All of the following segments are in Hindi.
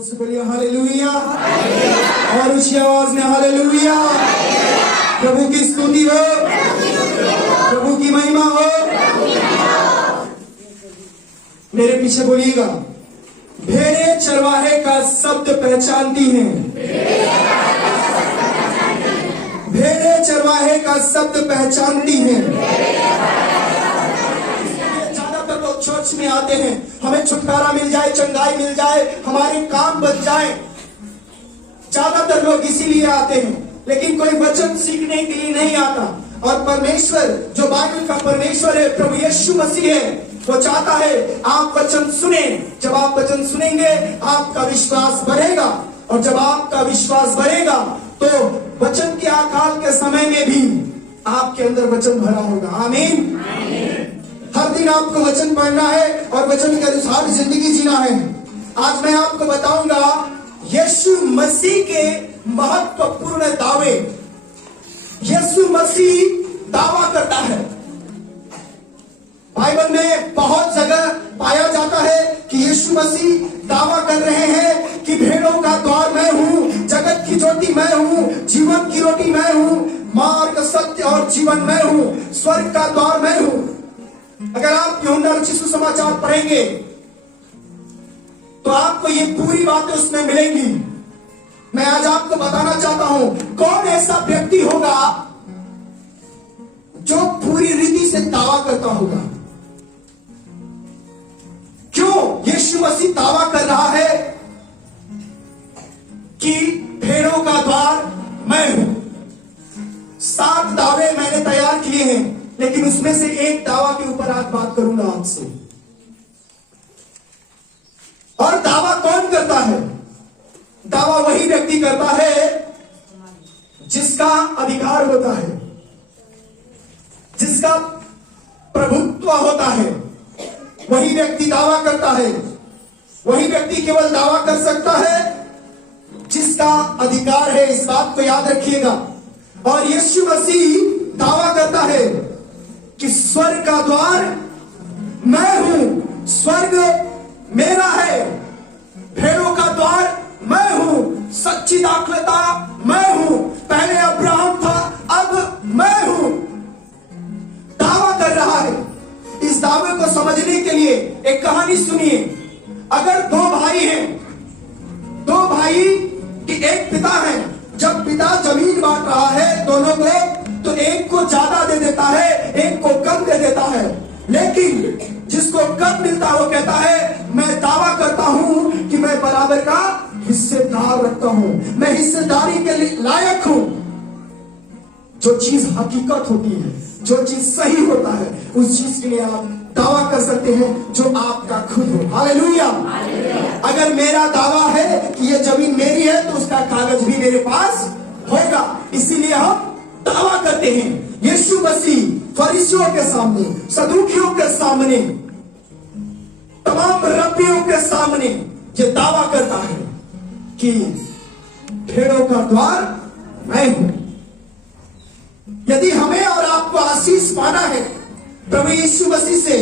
जोर से बोलिए हालेलुया, और ऊंची आवाज में हालेलुया। प्रभु की स्तुति हो, प्रभु की महिमा हो। मेरे पीछे बोलिएगा, भेड़ें चरवाहे का शब्द पहचानती हैं। भेड़ें चरवाहे का शब्द पहचानती हैं। ज्यादातर लोग चर्च में आते हैं, हमें छुटकारा मिल जाए, चंगाई मिल जाए, हमारे काम बच जाए। ज्यादातर लोग इसीलिए आते हैं, लेकिन कोई वचन सीखने के लिए नहीं आता। और परमेश्वर, जो बाइबल का परमेश्वर है, प्रभु यीशु मसीह है, वो चाहता है आप वचन सुने। जब आप वचन सुनेंगे, आपका विश्वास बढ़ेगा, और जब आपका विश्वास बढ़ेगा तो वचन के अकाल के समय में भी आपके अंदर वचन भरा होगा। आमीन। हर दिन आपको वचन पढ़ना है और वचन के अनुसार जिंदगी जीना है। आज मैं आपको बताऊंगा यीशु मसीह के महत्वपूर्ण दावे। यीशु मसीह दावा करता है। बाइबल में बहुत जगह पाया जाता है कि यीशु मसीह दावा कर रहे हैं कि भेड़ों का द्वार मैं हूं, जगत की ज्योति मैं हूं, जीवन की रोटी मैं हूं, मार्ग, सत्य और जीवन मैं हूं, स्वर्ग का द्वार मैं हूं। अगर आप यूहन्ना रचित सुसमाचार पढ़ेंगे तो आपको ये पूरी बातें उसमें मिलेंगी। मैं आज आपको बताना चाहता हूं, कौन ऐसा व्यक्ति होगा जो पूरी रीति से दावा करता होगा। क्यों यीशु मसीह दावा कर रहा है कि भेड़ों का द्वार मैं हूं। 7 दावे मैंने तैयार किए हैं, लेकिन उसमें से एक दावा के ऊपर आज बात करूंगा आपसे। और दावा कौन करता है? दावा वही व्यक्ति करता है जिसका अधिकार होता है, जिसका प्रभुत्व होता है, वही व्यक्ति दावा करता है। वही व्यक्ति केवल दावा कर सकता है जिसका अधिकार है। इस बात को याद रखिएगा। और यीशु मसीह दावा करता है कि स्वर्ग का द्वार मैं हूं, स्वर्ग मेरा है, भेड़ों का द्वार मैं हूं, सच्ची दाखलता मैं हूं, पहले अब्राहम था अब मैं हूं। दावा कर रहा है। इस दावे को समझने के लिए एक कहानी सुनिए। अगर 2 भाई हैं, 2 भाई की एक पिता है। जब पिता जमीन बांट रहा है दोनों को, तो एक को ज्यादा दे देता है, एक को कम दे देता है। लेकिन जिसको कम मिलता है वो कहता है मैं दावा करता हूं कि मैं बराबर का हिस्सेदार रखता हूं, मैं हिस्सेदारी के लिए लायक हूं। जो चीज हकीकत होती है, जो चीज सही होता है, उस चीज के लिए आप दावा कर सकते हैं जो आपका खुद हो। हालेलुया। अगर मेरा दावा है कि ये जमीन मेरी है, तो उसका कागज भी मेरे पास होगा। इसीलिए हम दावा करते हैं। यीशु मसीह फरीसियों के सामने, सदूकियों के सामने, तमाम रब्बियों के सामने ये दावा करता है कि भेड़ों का द्वार मैं हूं। यदि हमें और आपको आशीष पाना है प्रभु यीशु मसीह से,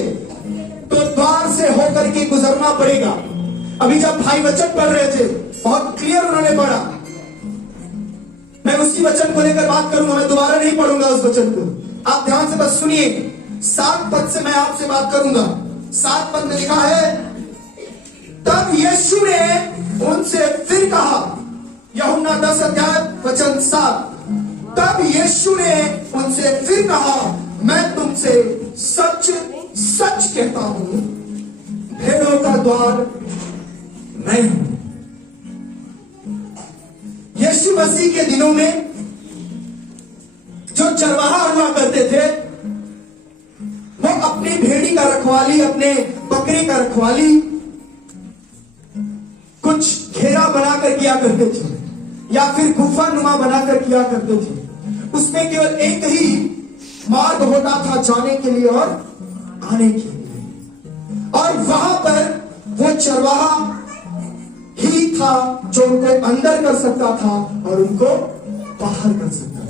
तो द्वार से होकर के गुजरना पड़ेगा। अभी जब भाई वचन पढ़ रहे थे, बहुत क्लियर उन्होंने पढ़ा। मैं उसी वचन को लेकर बात करूंगा, मैं दोबारा नहीं पढ़ूंगा उस वचन को। आप ध्यान से बस सुनिए। 7 पद से मैं आपसे बात करूंगा। 7 पद में लिखा है, तब यीशु ने उनसे फिर कहा, यूहन्ना 10 अध्याय वचन 7। तब यीशु ने उनसे फिर कहा, मैं तुमसे सच सच कहता हूं, भेड़ों का द्वार मैं हूं। यीशु मसीह के दिनों में जो चरवाहा हुआ करते थे, वो अपनी भेड़ी का रखवाली, अपने बकरे का रखवाली कुछ घेरा बनाकर किया करते थे, या फिर गुफा नुमा बनाकर किया करते थे। उसमें केवल एक ही मार्ग होता था जाने के लिए और आने के लिए, और वहां पर वो चरवाहा ही था जो उनको अंदर कर सकता था और उनको बाहर कर सकता था।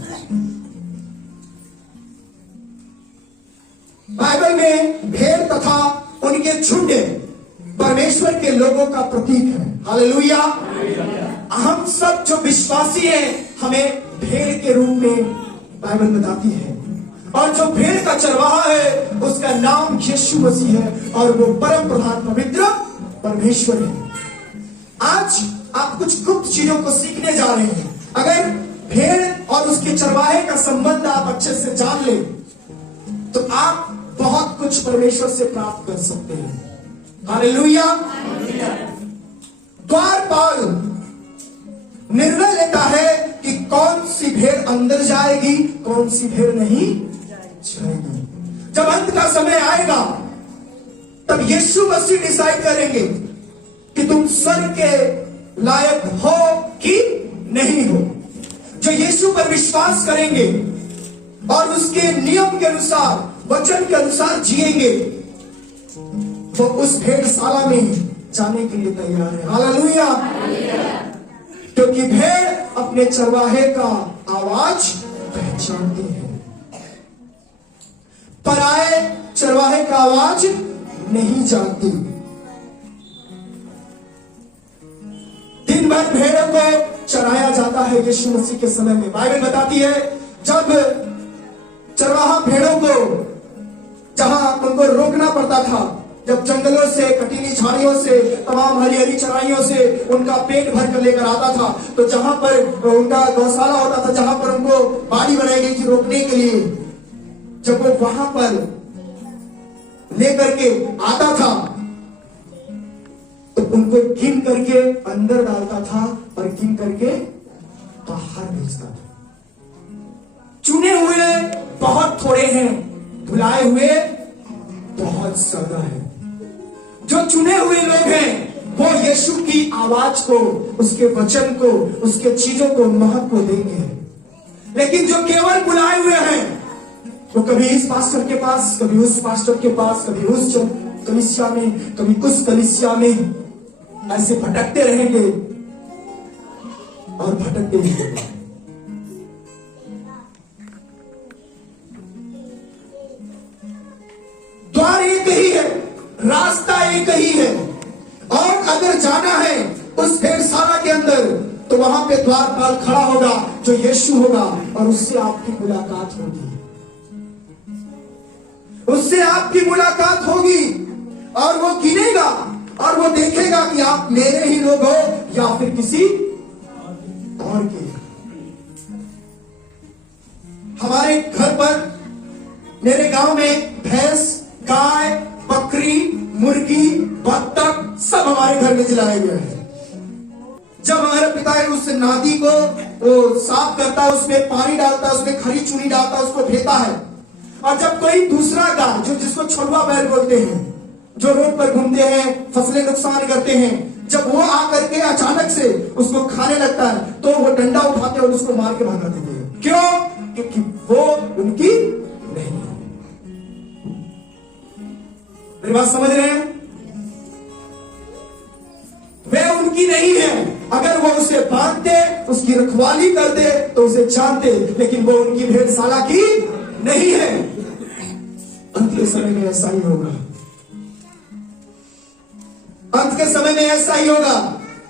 बाइबल में भेड़ तथा उनके झुंड परमेश्वर के लोगों का प्रतीक है। हालेलुया। हम सब जो विश्वासी हैं, हमें भेड़ के रूप में बाइबल बताती है, और जो भेड़ का चरवाहा है उसका नाम यीशु मसीह है, और वो परम प्रधान पवित्र परमेश्वर है। आज आप कुछ गुप्त चीजों को सीखने जा रहे हैं। अगर भेड़ और उसके चरवाहे का संबंध आप अच्छे से जान ले तो आप बहुत कुछ परमेश्वर से प्राप्त कर सकते हैं। हालेलुया। द्वारपाल निर्णय लेता है कि कौन सी भेड़ अंदर जाएगी, कौन सी भेड़ नहीं जाएगी। जब अंत का समय आएगा तब यीशु मसीह डिसाइड करेंगे कि तुम स्वर्ग के लायक हो कि नहीं हो। जो यीशु पर विश्वास करेंगे और उसके नियम के अनुसार, वचन के अनुसार जिएंगे, वो उस भेड़शाला में जाने के लिए तैयार है। हालेलुया। क्योंकि भेड़ अपने चरवाहे का आवाज पहचानती है, पराये चरवाहे का आवाज नहीं जानती। दिन भर भेड़ों को चराया जाता है यीशु मसीह के समय में। बाइबल बताती है जब चरवाहा भेड़ों को जहां उनको रोकना पड़ता था, जब जंगलों से, कटीली झाड़ियों से, तमाम हरी हरी चराइयों से उनका पेट भर कर लेकर आता था, तो जहां पर उनका गौशाला होता था, जहां पर उनको बाड़ी बनाई गई थी रोकने के लिए, जब वो वहां पर लेकर के आता था तो उनको गिन करके अंदर डालता था और गिन करके बाहर भेजता था। चुने हुए बहुत थोड़े हैं, बुलाए हुए बहुत ज्यादा है। जो चुने हुए लोग हैं वो यीशु की आवाज को, उसके वचन को, उसके चीजों को महत्व देंगे। लेकिन जो केवल बुलाए हुए हैं वो कभी इस पास्टर के पास, कभी उस पास्टर के पास, कभी उस कलीसिया में, कभी कुछ कलीसिया में, ऐसे भटकते रहेंगे और भटकते रहेंगे। द्वार एक ही है, रास्ता एक ही है, और अगर जाना है उस भेड़शाला के अंदर तो वहां पे द्वारपाल खड़ा होगा जो यीशु होगा, और उससे आपकी मुलाकात होगी, उससे आपकी मुलाकात होगी, और वो गिनेगा और वो देखेगा कि आप मेरे ही लोग हो या फिर किसी और के। हमारे घर पर, मेरे गांव में भैंस, गाय, बकरी, मुर्गी, बत्तख सब हमारे घर में जलाए गए हैं। जब हमारे पिता उस नादी को वो साफ करता है, उसमें पानी डालता है, उसमें खरी चूनी डालता है, उसको फेंकता है, और जब कोई दूसरा गाय, जो जिसको छुड़वा बैल बोलते हैं, जो रोड पर घूमते हैं, फसलें नुकसान करते हैं, जब वो आकर के अचानक से उसको खाने लगता है तो वो डंडा उठाते और उसको मार के भगा देते हैं। क्यों? क्योंकि वो उनकी नहीं है। मेरी बात समझ रहे हैं? वे उनकी नहीं है। अगर वो उसे बांधते, उसकी रखवाली करते तो उसे जानते, लेकिन वो उनकी भेड़शाला की नहीं है। अंत के समय में ऐसा ही होगा। अंत के समय में ऐसा ही होगा।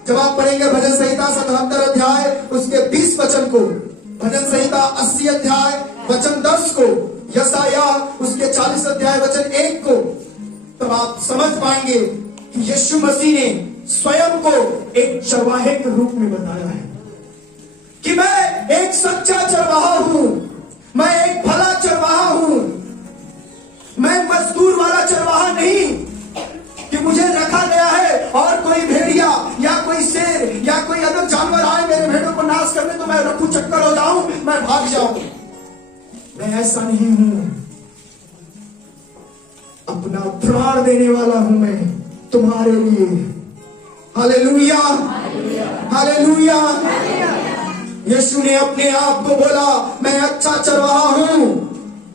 जब आप पढ़ेंगे भजन संहिता 77 अध्याय उसके 20 वचन को, भजन संहिता 80 अध्याय वचन 10 को, यशाया उसके 40 अध्याय वचन 1 को, तब आप समझ पाएंगे कि यीशु मसीह ने स्वयं को एक चरवाहे के रूप में बताया है कि मैं एक सच्चा चरवाहा हूं, मैं एक भला चरवाहा हूं, मैं मजदूर वाला चरवाहा नहीं कि मुझे रखा गया है और कोई भेड़िया या कोई शेर या कोई अदर जानवर आए मेरे भेड़ों को नाश करने तो मैं रखू चक्कर हो जाऊं, मैं भाग जाऊं। मैं ऐसा नहीं हूं। अपना प्राण देने वाला हूं मैं तुम्हारे लिए। Hallelujah, hallelujah. यीशु ने अपने आप को बोला, मैं अच्छा चरवाहा हूं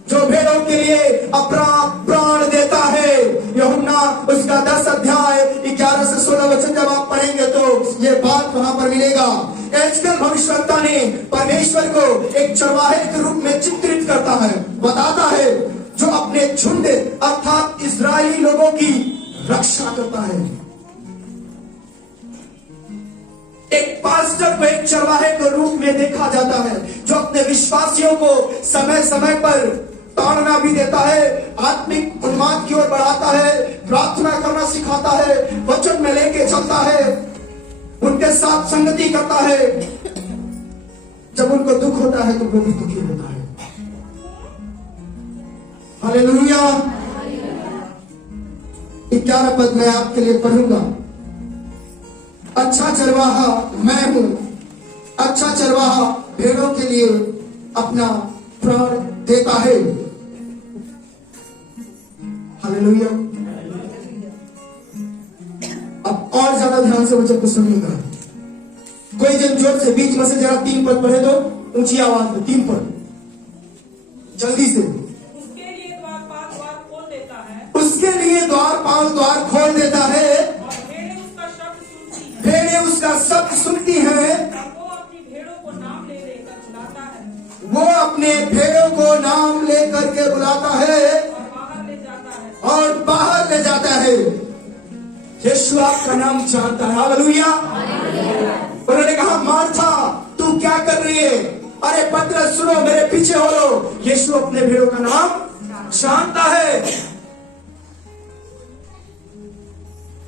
जो भेड़ों के लिए अपना प्राण देता है। यूहन्ना उसका 10 अध्याय 11 से 16 वचन जब आप पढ़ेंगे तो ये बात वहां पर मिलेगा। एजकेल भविष्यवक्ता ने परमेश्वर को एक चरवाहे के रूप में चित्रित करता है, बताता है, जो अपने झुंड अर्थात इस्राएली लोगों की रक्षा करता है। एक पास्टर को एक चरवाहे के रूप में देखा जाता है, जो अपने विश्वासियों को समय समय पर ताड़ना भी देता है, आत्मिक उन्माद की ओर बढ़ाता है, प्रार्थना करना सिखाता है, वचन में लेके चलता है, उनके साथ संगति करता है। जब उनको दुख होता है तो वो भी दुखी होता है। हालेलुया। 11 पद मैं आपके लिए पढ़ूंगा। अच्छा चरवाहा मैं हूं, अच्छा चरवाहा भेड़ों के लिए अपना प्राण देता है। हालेलुया। अब और ज्यादा ध्यान से वचन को सुनिएगा। कोई जन जोर से बीच में से जरा 3 पद पढ़े तो ऊंची आवाज में 3 पद जल्दी से। उसके लिए द्वार पाल द्वार खोल देता है, उसके लिए द्वार पाल द्वार खोल देता है, और भेड़ें उसका शब्द सुनती हैं। भेड़ें उसका शब्द सुनती हैं, और वो अपनी भेड़ों को नाम ले लेकर बुलाता है, वो अपने भेड़ों को नाम लेकर के बुलाता है और बाहर ले जाता है। और बाहर ले जाता है। यीशु आपका नाम जानता है। हालेलुया। उन्होंने कहा मार्था तू क्या कर रही है? अरे पतरस सुनो, मेरे पीछे हो लो। यीशु अपने भेड़ों का नाम जानता है।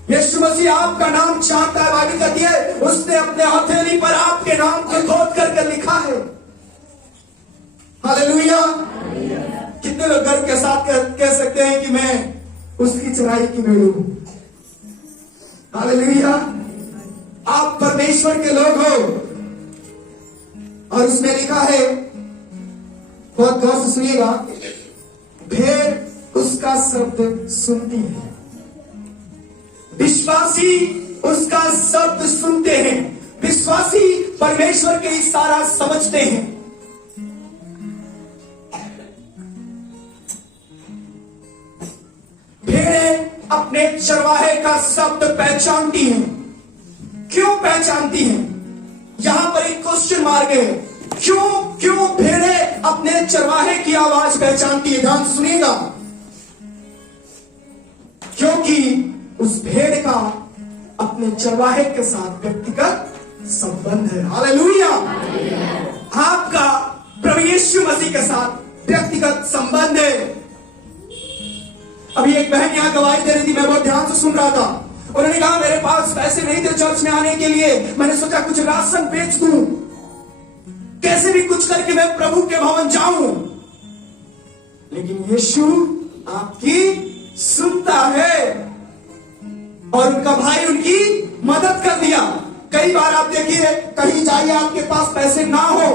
यीशु मसीह आपका नाम जानता है। बाइबल कहती है उसने अपने हथेली पर आपके नाम को खोद करके लिखा है। हालेलुया। कितने लोग गर्व के साथ कह सकते हैं कि मैं उसकी चराई की भेड़ हूं? हालेलुया। आप परमेश्वर के लोग हो। और उसमें लिखा है, बहुत गौर से सुनिएगा, भेड़ उसका शब्द सुनती है। विश्वासी उसका शब्द सुनते हैं। विश्वासी परमेश्वर के इशारा समझते हैं। भेड़ें अपने चरवाहे का शब्द पहचानती हैं। क्यों पहचानती हैं? यहां पर एक क्वेश्चन मार्क है। क्यों भेड़ें अपने चरवाहे की आवाज पहचानती है? ध्यान सुनिएगा। क्योंकि उस भेड़ का अपने चरवाहे के साथ व्यक्तिगत संबंध है। हालेलुया। आपका प्रभु यीशु मसीह के साथ व्यक्तिगत संबंध है। अभी एक बहन यहां गवाही दे रही थी, मैं बहुत ध्यान से सुन रहा था। उन्होंने कहा मेरे पास पैसे नहीं थे चर्च में आने के लिए, मैंने सोचा कुछ राशन बेच दूं, कैसे भी कुछ करके मैं प्रभु के भवन जाऊं। लेकिन यीशु आपकी सुनता है और उनका भाई उनकी मदद कर दिया। कई बार आप देखिए कहीं जाइए, आपके पास पैसे ना हो,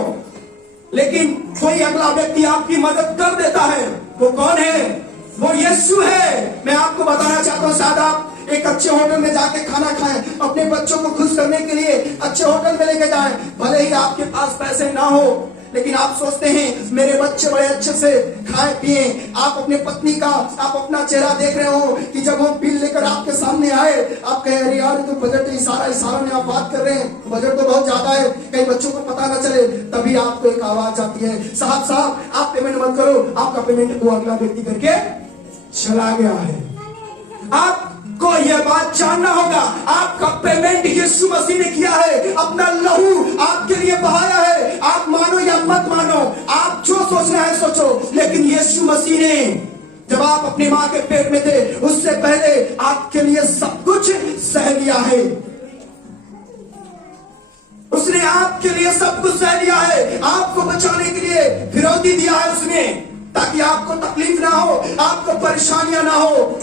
लेकिन कोई अगला व्यक्ति आपकी मदद कर देता है। वो कौन है? वो यीशु है। मैं आपको बताना चाहता हूं, शायद आप एक अच्छे होटल में जाके खाना खाएं, अपने बच्चों को खुश करने के लिए अच्छे होटल में लेके जाएं, भले ही आपके पास पैसे ना हो, लेकिन आप सोचते हैं मेरे बच्चे बड़े अच्छे से खाए पिए। आप अपने पत्नी का, आप अपना चेहरा देख रहे हो कि जब वो बिल लेकर आपके सामने आए, आप कहे अरे यार तो बजट इशारा में आप बात कर रहे हैं, बजट तो बहुत ज्यादा है, कहीं बच्चों को पता ना चले। तभी आपको एक आवाज आती है, साहब आप पेमेंट मत करो, आपका पेमेंट वो अगला व्यक्ति करके चला गया है। आपको यह बात जानना होगा, आपका पेमेंट यीशु मसीह ने किया है, अपना लहू आपके लिए बहाया है। आप मानो या मत मानो, आप जो सोचना है सोचो, लेकिन यीशु मसीह ने जब आप अपनी मां के पेट में थे, उससे पहले आपके लिए सब कुछ सह लिया है। उसने आपके लिए सब कुछ सह लिया है। आपको बचाने के लिए विरोधी दिया है उसने, ताकि आपको तकलीफ ना हो, आपको परेशानियां ना हो।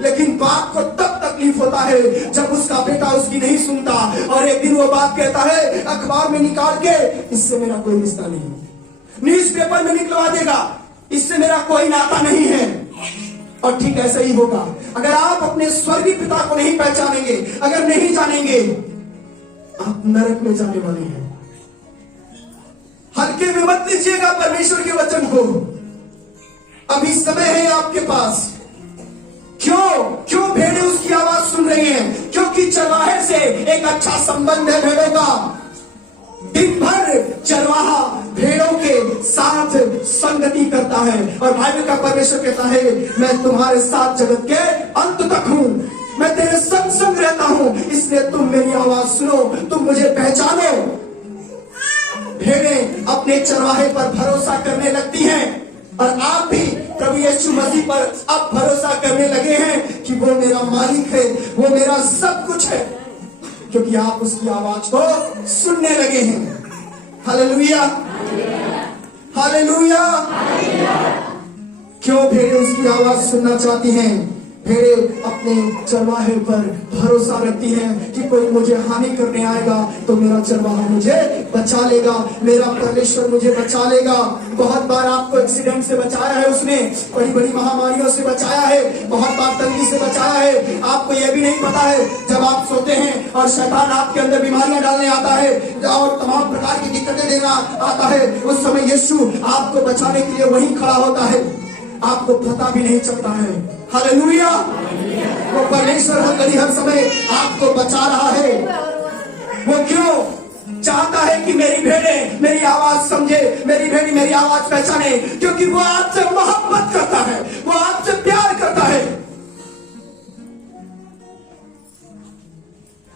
लेकिन बाप को तब तकलीफ होता है जब उसका बेटा उसकी नहीं सुनता, और एक दिन वो बाप कहता है अखबार में निकाल के, इससे मेरा कोई रिश्ता नहीं, न्यूज़पेपर में निकलवा देगा, इससे मेरा कोई नाता नहीं है। और ठीक ऐसा ही होगा अगर आप अपने स्वर्गीय पिता को नहीं पहचानेंगे, अगर नहीं जानेंगे, आप नरक में जाने वाले हैं। हल्के में मत लीजिएगा परमेश्वर के वचन को। अभी समय है आपके पास। क्यों भेड़ें उसकी आवाज सुन रही हैं? क्योंकि चरवाहे से एक अच्छा संबंध है भेड़ों का। दिन भर चरवाहा भेड़ों के साथ संगति करता है, और बाइबल का परमेश्वर कहता है मैं तुम्हारे साथ जगत के अंत तक हूं, मैं तेरे संग संग रहता हूं। इस इसलिए तुम मेरी आवाज सुनो, तुम मुझे पहचानो। भेड़ें अपने चरवाहे पर भरोसा करने लगती हैं, और आप भी प्रभु यीशु मसीह पर अब भरोसा करने लगे हैं कि वो मेरा मालिक है, वो मेरा सब कुछ है, क्योंकि आप उसकी आवाज को सुनने लगे हैं। Hallelujah, hallelujah. क्यों भेड़ें उसकी आवाज सुनना चाहती हैं? भेड़ें अपने चरवाहे पर भरोसा रखती हैं कि कोई मुझे हानि करने आएगा तो मेरा चरवाहा मुझे बचा लेगा, मेरा परमेश्वर मुझे बचा लेगा। बहुत बार आपको एक्सीडेंट से बचाया है उसने, बड़ी बड़ी महामारियों से बचाया है, बहुत बार तंगी से बचाया है। आपको यह भी नहीं पता है, जब आप सोते हैं और शैतान आपके अंदर बीमारियां डालने आता है और तमाम प्रकार की दिक्कतें देना आता है, उस समय यीशु आपको बचाने के लिए वहीं खड़ा होता है, आपको पता भी नहीं चलता है। हालेलुया। वो परमेश्वर हर समय आपको बचा रहा है। वो क्यों चाहता है कि मेरी भेड़ें मेरी आवाज समझे, मेरी भेड़ी मेरी आवाज पहचाने? क्योंकि वो आपसे मोहब्बत करता है, वो आपसे प्यार करता है।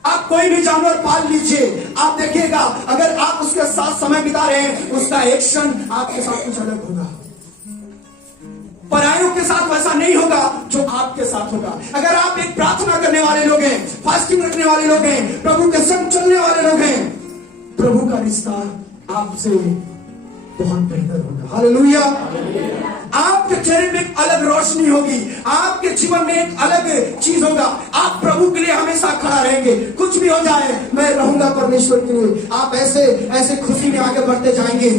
आप कोई भी जानवर पाल लीजिए, आप देखिएगा अगर आप उसके साथ समय बिता रहे हैं, उसका एक्शन आपके साथ कुछ अलग होगा। परायों के साथ वैसा नहीं होगा जो आपके साथ होगा। अगर आप एक प्रार्थना करने वाले लोग हैं, फास्टिंग रखने वाले लोग हैं, प्रभु के संग चलने वाले लोग हैं, प्रभु का रिश्ता आपसे बहुत बेहतर होगा। हालेलुया। आपके चेहरे में एक अलग रोशनी होगी, आपके जीवन में एक अलग चीज होगा। आप प्रभु के लिए हमेशा खड़ा रहेंगे, कुछ भी हो जाए मैं रहूंगा परमेश्वर के लिए। आप ऐसे ऐसे खुशी में आगे बढ़ते जाएंगे।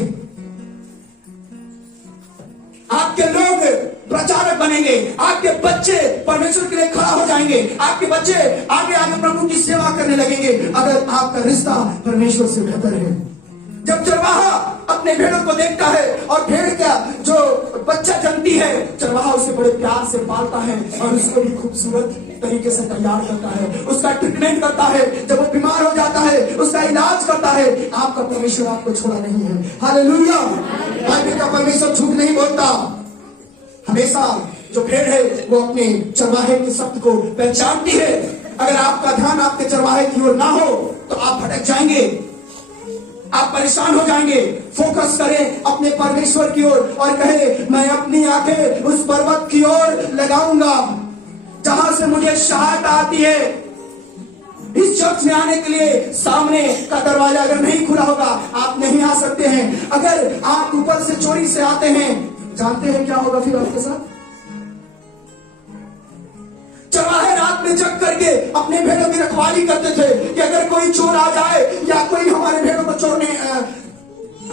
आपके लोग प्रचारक बनेंगे, आपके बच्चे परमेश्वर के लिए खड़ा हो जाएंगे, आपके बच्चे आगे आगे प्रभु की सेवा करने लगेंगे, अगर आपका रिश्ता परमेश्वर से बेहतर है। जब चरवाहा अपने भेड़ों को देखता है और भेड़ का जो बच्चा जन्मती है, चरवाहा उसे बड़े प्यार से पालता है और उसको भी खूबसूरत तरीके से तैयार करता है, उसका ट्रीटमेंट करता है, जब वो बीमार हो जाता है उसका इलाज करता है। आपका परमेश्वर आपको छोड़ा नहीं है। हालेलुया। बाइबल का परमेश्वर झूठ नहीं बोलता। हमेशा जो भेड़ है वो अपने चरवाहे के शब्द को पहचानती है। अगर आपका ध्यान आपके चरवाहे की ओर ना हो तो आप भटक जाएंगे, आप परेशान हो जाएंगे। फोकस करें अपने परमेश्वर की ओर और कहे मैं अपनी आंखें उस पर्वत की ओर लगाऊंगा जहां से मुझे सहायता आती है। इस चर्च में आने के लिए सामने का दरवाजा अगर नहीं खुला होगा आप नहीं आ सकते हैं। अगर आप ऊपर से चोरी से आते हैं, जानते हैं क्या होगा फिर आपके साथ? चरवाहे रात में जग करके अपने भेड़ों की रखवाली करते थे कि अगर कोई चोर आ जाए या कोई हमारे भेड़ों को चोरने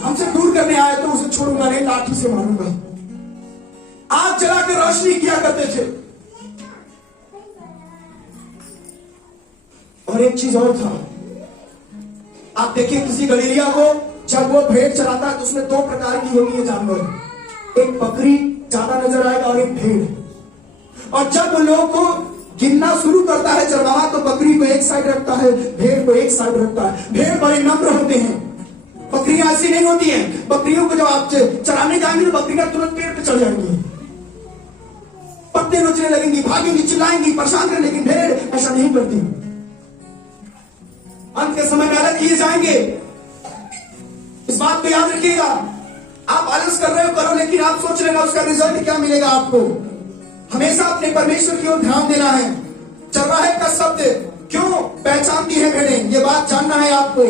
हमसे दूर करने आए तो उसे छोड़ूंगा नहीं, लाठी से मारूंगा। आग जलाकर रोशनी किया करते थे। और एक चीज और था, आप देखिए किसी गलीलिया को जब वो भेड़ चराता है तो उसमें दो प्रकार की होगी ये जानवर, एक बकरी ज्यादा नजर आएगा और एक भेड़। और जब लोगों को गिनना शुरू करता है चरवाहा तो बकरी को एक साइड रखता है, भेड़ को एक साइड रखता है। भेड़ बड़े नम्र होते हैं, बकरियां ऐसी नहीं होती हैं। बकरियों को जब आप चराने जाएंगे तो बकरियां तुरंत पेड़ पे चढ़ जाएंगी, पत्ते नोचने लगेंगी, भागेंगी, चिल्लाएंगी, परेशान करेंगी। लेकिन भेड़ ऐसा नहीं करती। अंत के समय में अलग किए जाएंगे, इस बात को याद रखिएगा। आप आलस कर रहे हो करो, लेकिन आप सोच रहे हो उसका रिजल्ट क्या मिलेगा आपको। हमेशा अपने परमेश्वर की ओर ध्यान देना है। चरवाहे का शब्द क्यों पहचानती है भेड़ें, ये बात जानना है आपको,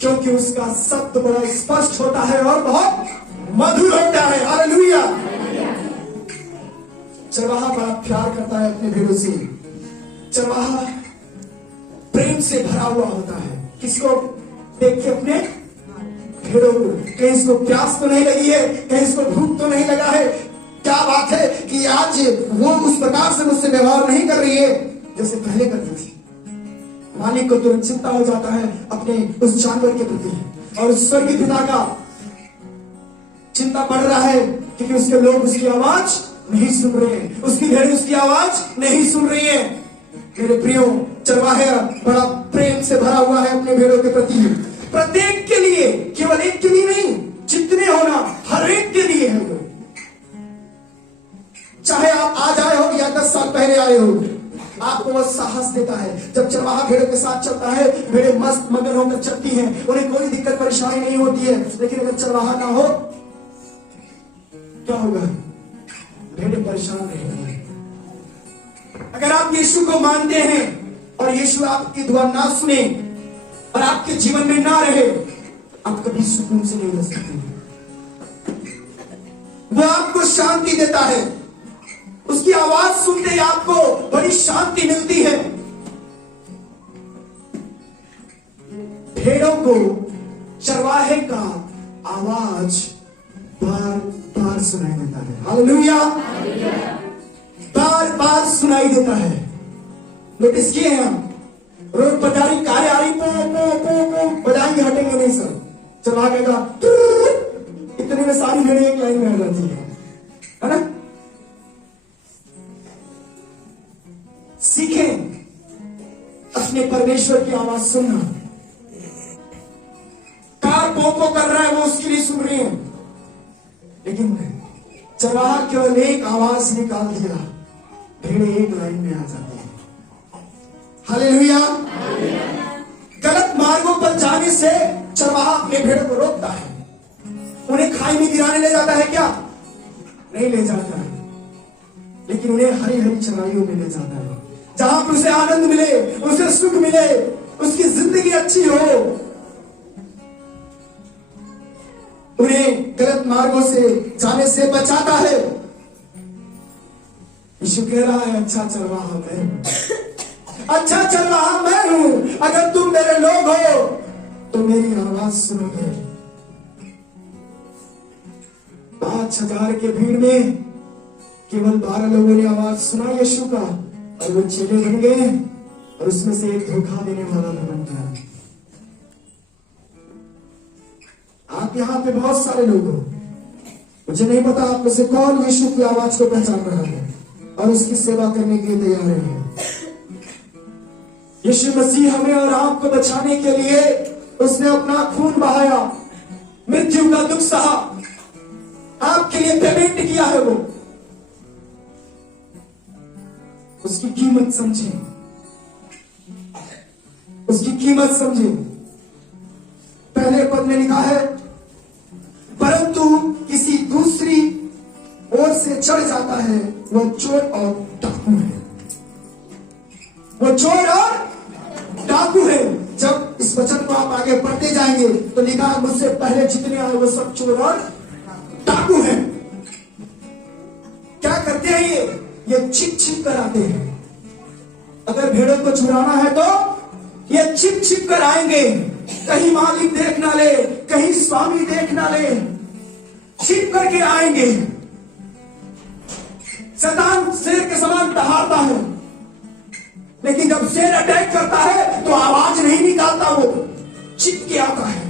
क्योंकि उसका शब्द बड़ा स्पष्ट होता है और बहुत मधुर होता है। हालेलुया। चरवाहा बड़ा प्यार करता है अपने भेड़ों से। चरवाहा प्रेम से भरा हुआ होता है। किसको देख के? अपने भेड़ों को। कहीं इसको प्यास तो नहीं लगी है, कहीं इसको भूख तो नहीं लगा है। क्या बात है कि आज वो उस प्रकार से मुझसे व्यवहार नहीं कर रही है जैसे पहले करती थी। मालिक को तुरंत चिंता हो जाता है अपने उस जानवर के प्रति, और उस स्वर्गीय पिता का चिंता बढ़ रहा है क्योंकि उसके लोग उसकी आवाज नहीं सुन रहे हैं, उसकी भेड़ उसकी आवाज नहीं सुन रही है। मेरे प्रियो, चरवाहा बड़ा प्रेम से भरा हुआ है अपने भेड़ों के प्रति। प्रत्येक के लिए, केवल एक के लिए नहीं, जितने होना हर एक के लिए है वो। चाहे आप आज आए हो या 10 साल पहले आए हो, आपको वह साहस देता है। जब चरवाहा भेड़ों के साथ चलता है, भेड़ें मस्त मगन होकर चलती हैं, उन्हें कोई दिक्कत परेशानी नहीं होती है। लेकिन अगर चरवाहा ना हो क्या होगा? भेड़ें परेशान रहेंगी। अगर आप यीशु को मानते हैं और यीशु आपकी दुआ ना सुने और आपके जीवन में ना रहे, आप कभी सुकून से नहीं रह सकते। वो आपको शांति देता है, उसकी आवाज सुनते ही आपको बड़ी शांति मिलती है। भेड़ों को चरवाहे का आवाज बार बार सुनाई देता है। हालेलुया, बार बार सुनाई देता है। नोटिस किए हैं हम, रोड पर जा रही कारें आ रही, पो पो पो पो बजाएंगे, हटेंगे नहीं सर। चरवाहा कहेगा, इतने में सारी भेड़ें एक लाइन में आ जाती है ना? सीखें अपने परमेश्वर की आवाज सुनना। कार पोपो कर रहा है, वो उसके लिए सुन रही है, लेकिन चरवाहा केवल एक आवाज निकाल दिया, भेड़ें एक लाइन में आ जाती है। हालेलुया। गलत मार्गों पर जाने से चरवाहा अपने भेड़ों को रोकता है। उन्हें खाई में गिराने ले जाता है क्या? नहीं ले जाता, लेकिन उन्हें हरी हरी चराइयों में ले जाता है, जहां पर उसे आनंद मिले, उसे सुख मिले, उसकी जिंदगी अच्छी हो। उन्हें गलत मार्गों से जाने से बचाता है। यीशु कह रहा है, अच्छा चरवाहा मैं हूं, अच्छा चरवाहा मैं हूं। अगर तुम मेरे लोग हो तो मेरी आवाज सुनोगे। 5,000 के भीड़ में केवल 12 लोगों ने आवाज सुना यीशु का, और वो चेले बन गए, और उसमें से एक धोखा देने वाला बन गया। आप यहाँ पे बहुत सारे लोग हो, मुझे नहीं पता आप में से कौन यीशु की आवाज को पहचान रहा है और उसकी सेवा करने के लिए तैयार है। यीशु मसीह हमें और आपको बचाने के लिए उसने अपना खून बहाया, मृत्यु का दुख सहा, आपके लिए पेमेंट किया है। वो उसकी कीमत समझे, उसकी कीमत समझे। पहले पद में लिखा है, परंतु किसी दूसरी ओर से चढ़ जाता है, वह चोर और डाकू है। वो चोर और डाकू है। जब इस वचन को आप आगे पढ़ते जाएंगे तो लिखा है, मुझसे पहले जितने आए वो सब चोर और डाकू हैं। क्या करते हैं ये छिप छिप कर आते हैं। अगर भेड़ों को चुराना है तो ये छिप छिप कर आएंगे, कहीं मालिक देख ना ले, कहीं स्वामी देख ना ले, छिप करके आएंगे। शैतान शेर के समान दहाड़ता है, लेकिन जब शेर अटैक करता है तो आवाज नहीं निकालता, वो छिप के आता है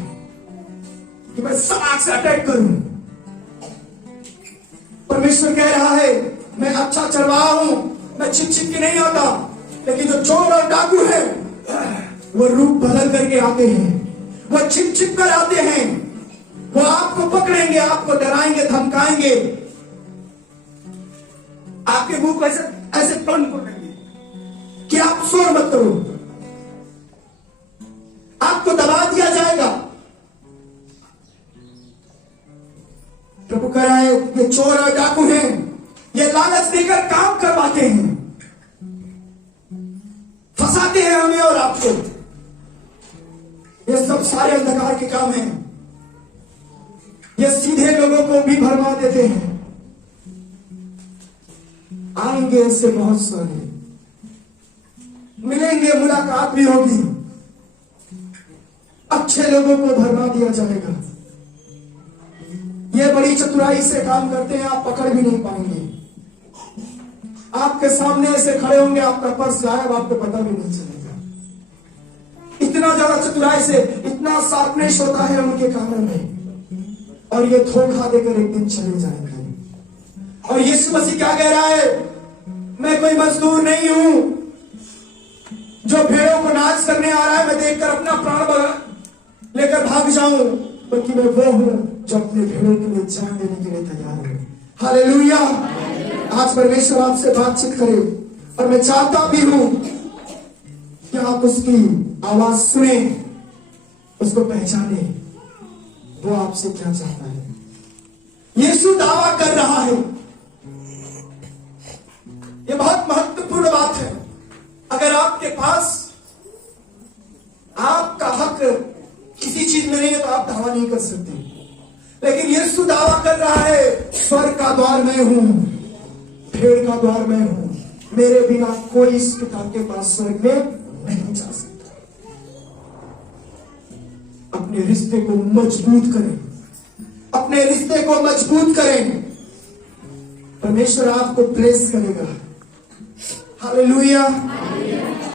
कि मैं सड़क से अटैक करूं। परमेश्वर कह रहा है, मैं अच्छा चरवाहा हूं, मैं छिप छिप के नहीं आता। लेकिन जो चोर और डाकू है वो रूप बदल करके आते हैं, वो छिप छिप कर आते हैं। वो आपको पकड़ेंगे, आपको डराएंगे, धमकाएंगे, आपके मुंह को ऐसे बंद कर देंगे कि आप शोर मत करो, आपको दबा दिया जाएगा। प्रभु कह रहा है, ये चोर और डाकू हैं, ये लालच देकर काम करवाते हैं, फंसाते हैं हमें और आपको। ये सब सारे अंधकार के काम हैं। ये सीधे लोगों को भी भरमा देते हैं। आएंगे ऐसे बहुत सारे, मिलेंगे, मुलाकात भी होगी, अच्छे लोगों को भरमा दिया जाएगा। ये बड़ी चतुराई से काम करते हैं, आप पकड़ भी नहीं पाएंगे। आपके सामने ऐसे खड़े होंगे, आपका पर्स गायब, आपको पता भी नहीं चलेगा। इतना ज्यादा चतुराई से, इतना शार्पनेस होता है उनके कामों में, और ये धोखा देकर एक दिन चले जाएंगे। और यीशु मसीह क्या कह रहा है, मैं कोई मजदूर नहीं हूं जो भेड़ों को नाच करने आ रहा है, मैं देखकर अपना प्राण लेकर भाग जाऊं, बल्कि मैं वो हूं जो अपने भेड़ों के लिए जान देने के लिए तैयार है। हालेलुया। आज परमेश्वर आपसे बातचीत करे, और मैं चाहता भी हूं कि आप उसकी आवाज सुने, उसको पहचाने, वो आपसे क्या चाहता है। यीशु दावा कर रहा है, ये बहुत महत्वपूर्ण बात है। अगर आपके पास आपका हक किसी चीज में नहीं है तो आप दावा नहीं कर सकते, लेकिन यीशु दावा कर रहा है, स्वर्ग का द्वार मैं हूं, भेड़ का द्वार मैं हूं, मेरे बिना कोई इस पिता के पास स्वर्ग में नहीं जा सकता। अपने रिश्ते को मजबूत करें, अपने रिश्ते को मजबूत करें, परमेश्वर आपको ब्लेस करेगा। हालेलुया।